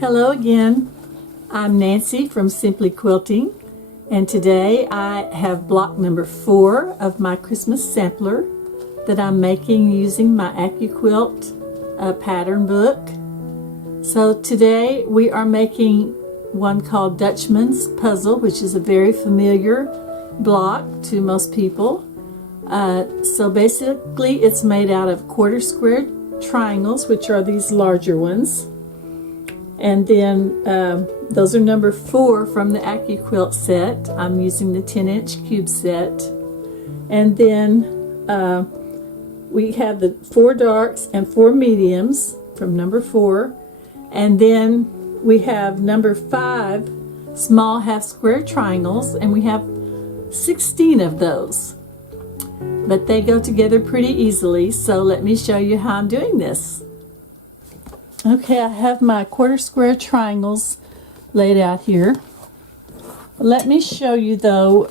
Hello again. I'm Nancy from Simply Quilting, and today I have block number 4 of my Christmas sampler that I'm making using my Accuquilt pattern book. So today we are making one called Dutchman's Puzzle, which is a very familiar block to most people. So basically it's made out of quarter square triangles, which are these larger ones. And then those are number 4 from the Accuquilt set. I'm using the 10-inch Qube Set. And then we have the 4 darks and 4 mediums from number 4. And then we have number 5 small half square triangles, and we have 16 of those. But they go together pretty easily, so let me show you how I'm doing this. Okay, I have my quarter square triangles laid out here. Let me show you though,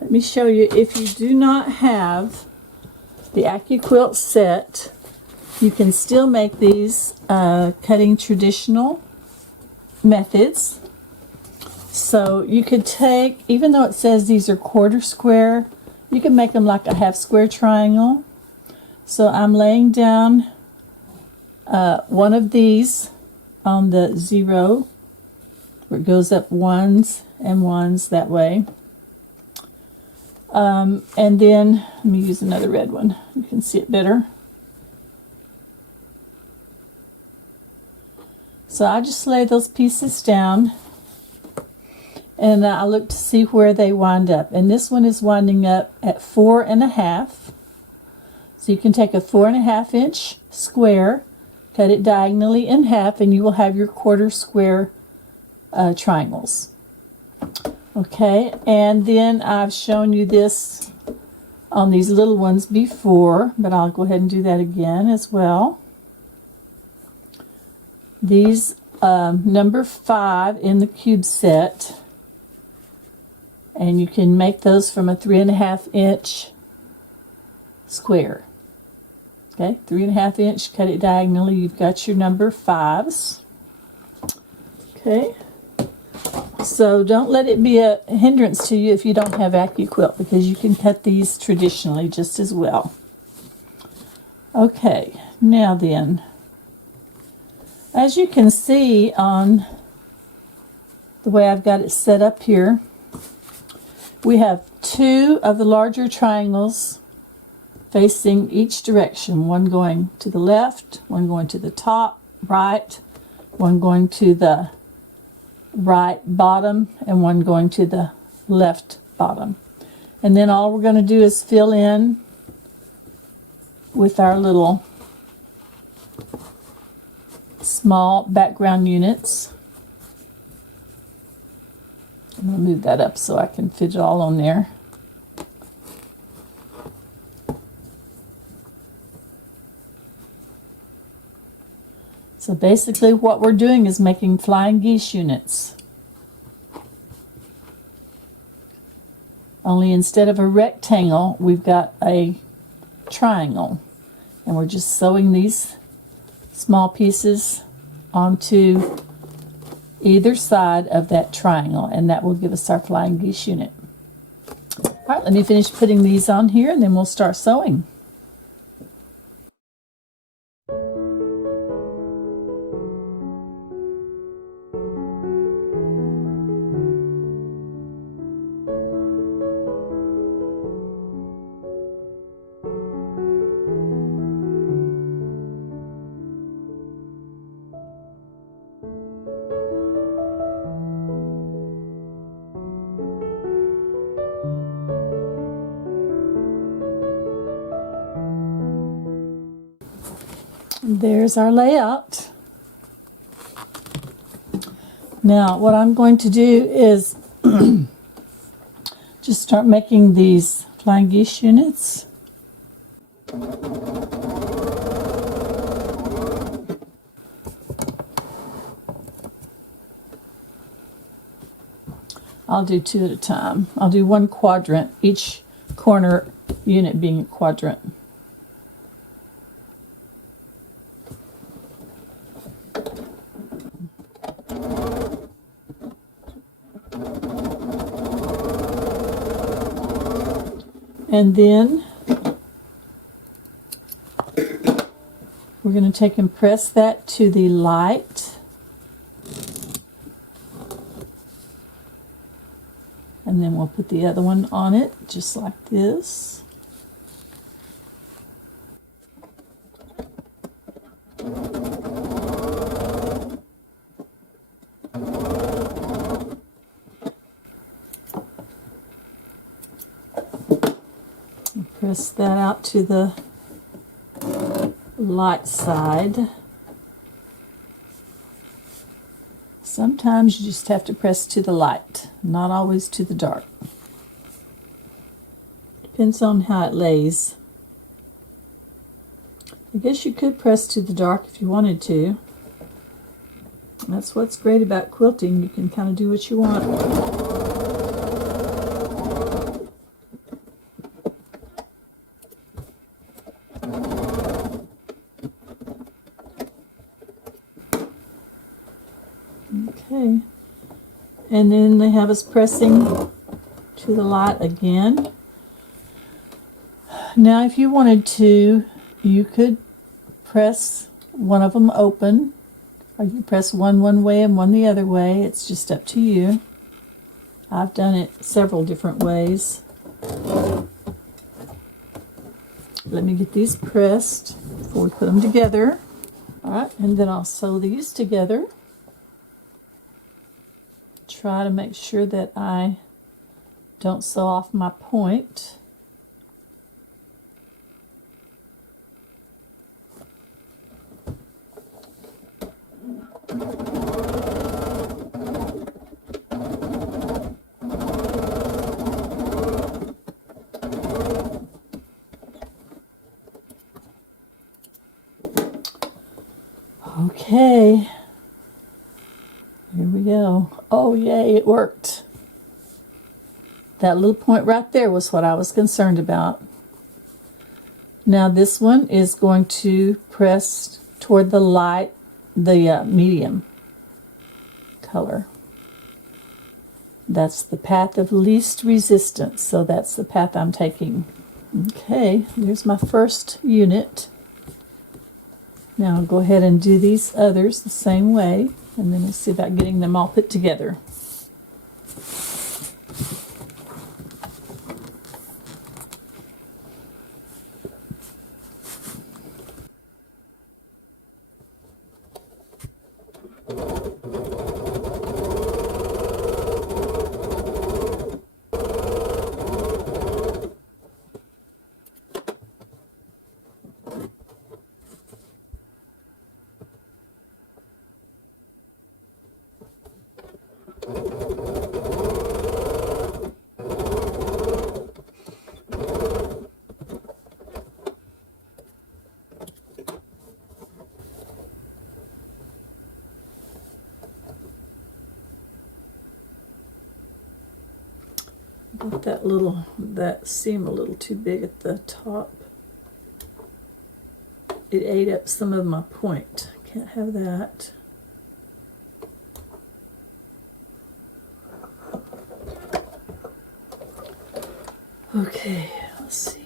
if you do not have the Accuquilt set, you can still make these cutting traditional methods. So you could take, even though it says these are quarter square, you can make them like a half square triangle. So I'm laying down one of these on the 0, where it goes up ones and ones that way. And then, let me use another red one, you can see it better. So I just lay those pieces down, and I look to see where they wind up. And this one is winding up at 4.5. So you can take a 4.5 inch square, cut it diagonally in half, and you will have your quarter square triangles. Okay, and then I've shown you this on these little ones before, but I'll go ahead and do that again as well. These number 5 in the Qube Set, and you can make those from a 3.5 inch square. Okay, 3.5 inch, cut it diagonally, you've got your number 5s. Okay, so don't let it be a hindrance to you if you don't have Accuquilt, because you can cut these traditionally just as well. Okay, now then, as you can see on the way I've got it set up here, we have 2 of the larger triangles facing each direction, one going to the left, one going to the top right, one going to the right bottom, and one going to the left bottom. And then all we're going to do is fill in with our little small background units. I'm going to move that up so I can fit it all on there. So basically what we're doing is making flying geese units. Only instead of a rectangle, we've got a triangle. And we're just sewing these small pieces onto either side of that triangle, and that will give us our flying geese unit. All right, let me finish putting these on here, and then we'll start sewing. There's our layout. Now what I'm going to do is just start making these flying geese units. I'll do 2 at a time. I'll do 1 quadrant, each corner unit being a quadrant. And then we're going to take and press that to the light. And then we'll put the other one on it, just like this. Press that out to the light side. Sometimes you just have to press to the light, not always to the dark. Depends on how it lays. I guess you could press to the dark if you wanted to. That's what's great about quilting. You can kind of do what you want. Okay, and then they have us pressing to the light again. Now if you wanted to, you could press one of them open, or you press one way and one the other way. It's just up to you. I've done it several different ways. Let me get these pressed before we put them together. Alright, and then I'll sew these together. Try to make sure that I don't sew off my point. Okay. Here we go. Oh, yay, it worked. That little point right there was what I was concerned about. Now this one is going to press toward the light, the medium color. That's the path of least resistance, so that's the path I'm taking. Okay, there's my first unit. Now I'll go ahead and do these others the same way, and then we'll see about getting them all put together. Got that seam a little too big at the top. It ate up some of my point. Can't have that. Okay, let's see.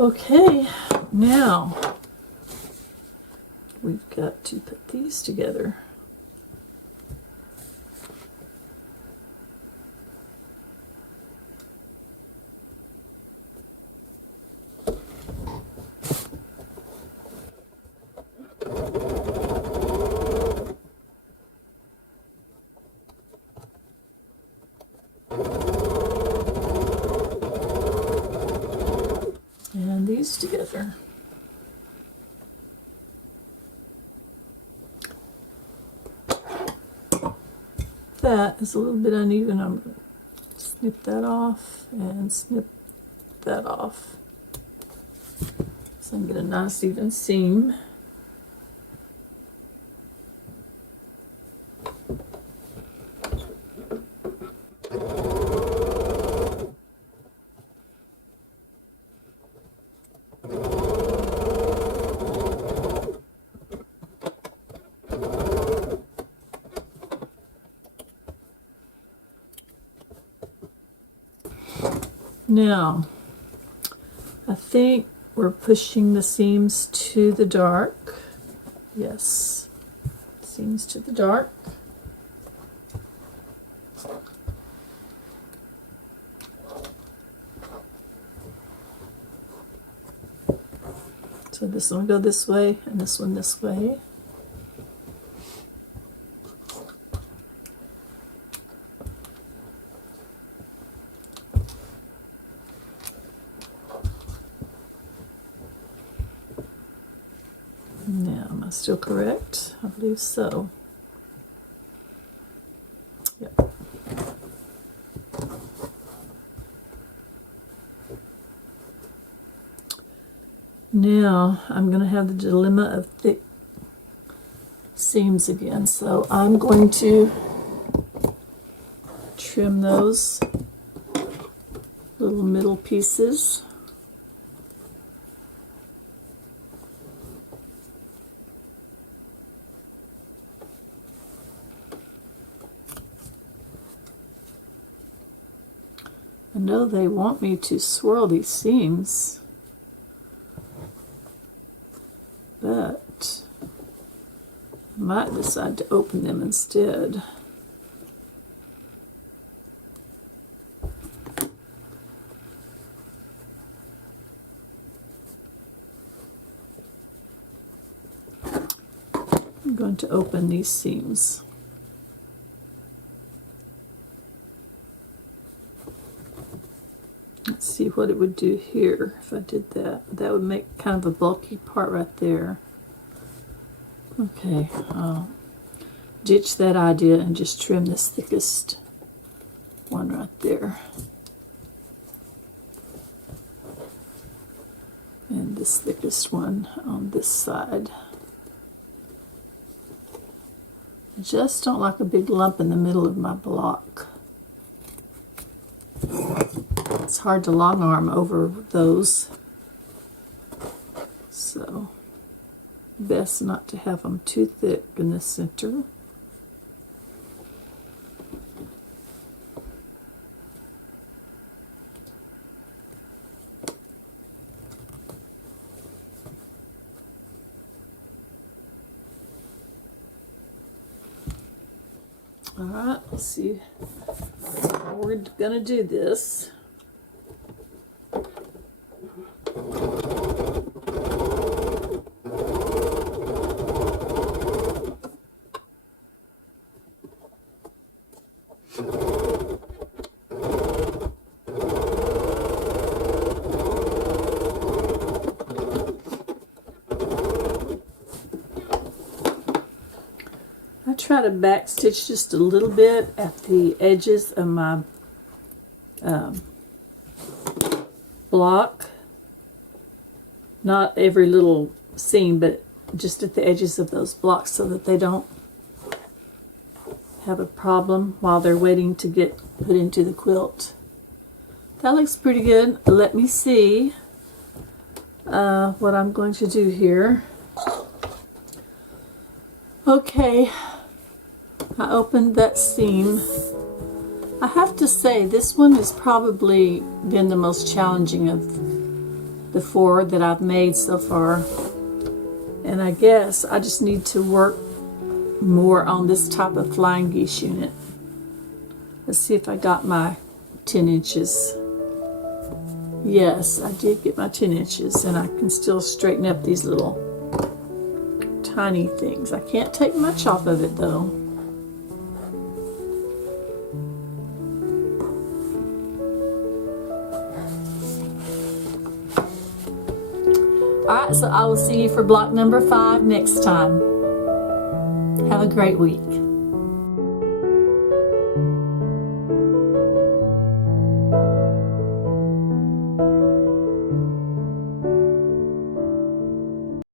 Okay, now we've got to put these together. And these together. That is a little bit uneven. I'm going to snip that off and snip that off so I can get a nice even seam. Now, I think we're pushing the seams to the dark. Yes, seams to the dark. So this one will go this way and this one this way. Now, am I still correct? I believe so. Yep. Now, I'm going to have the dilemma of thick seams again. So I'm going to trim those little middle pieces. I know they want me to swirl these seams, but I might decide to open them instead. I'm going to open these seams. Let's see what it would do here if I did that. That would make kind of a bulky part right there. Okay, I'll ditch that idea and just trim this thickest one right there. And this thickest one on this side. I just don't like a big lump in the middle of my block. It's hard to long arm over those, so best not to have them too thick in the center. All right, let's see how we're gonna do this. I try to backstitch just a little bit at the edges of my block. Not every little seam, but just at the edges of those blocks so that they don't have a problem while they're waiting to get put into the quilt. That looks pretty good. Let me see what I'm going to do here. Okay, I opened that seam. I have to say this one has probably been the most challenging of the 4 that I've made so far. And I guess I just need to work more on this type of flying geese unit. Let's see if I got my 10 inches. Yes, I did get my 10 inches, and I can still straighten up these little tiny things. I can't take much off of it though. Alright, so I will see you for block number 5 next time. Have a great week.